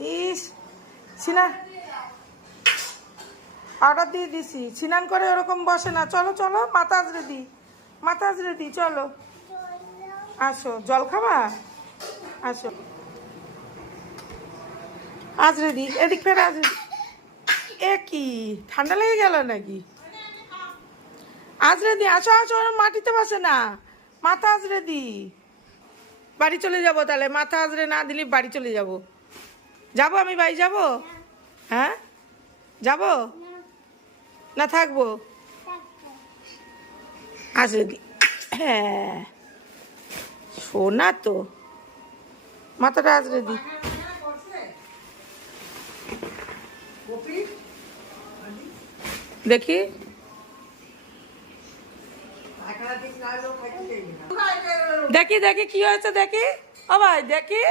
ইস সিনান order দিয়ে দিছি, স্নান করে ওরকম বসে না। চলো চলো, মাথা আজরে দি, মাথা আজরে দি, চলো আসো। জল খাবা? আসো আজরে দি, এদিক ফের আজরে। এ কি ঠান্ডা লেগে গেল নাকি? আজরে দি, আসো আসো, মাটিতে বসে না, মাথা আজরে দি। বাড়ি চলে যাব তাহলে, মাথা আজরে না দিলে বাড়ি চলে যাব। যাবো আমি বাড়ি যাব? হ্যাঁ যাবো না থাকবো? আজরে দি, হ্যাঁ শোনা তো, মাথাটা আজরে দি। দেখি দেখি দেখি কি হয়েছে দেখি, ও ভাই দেখি।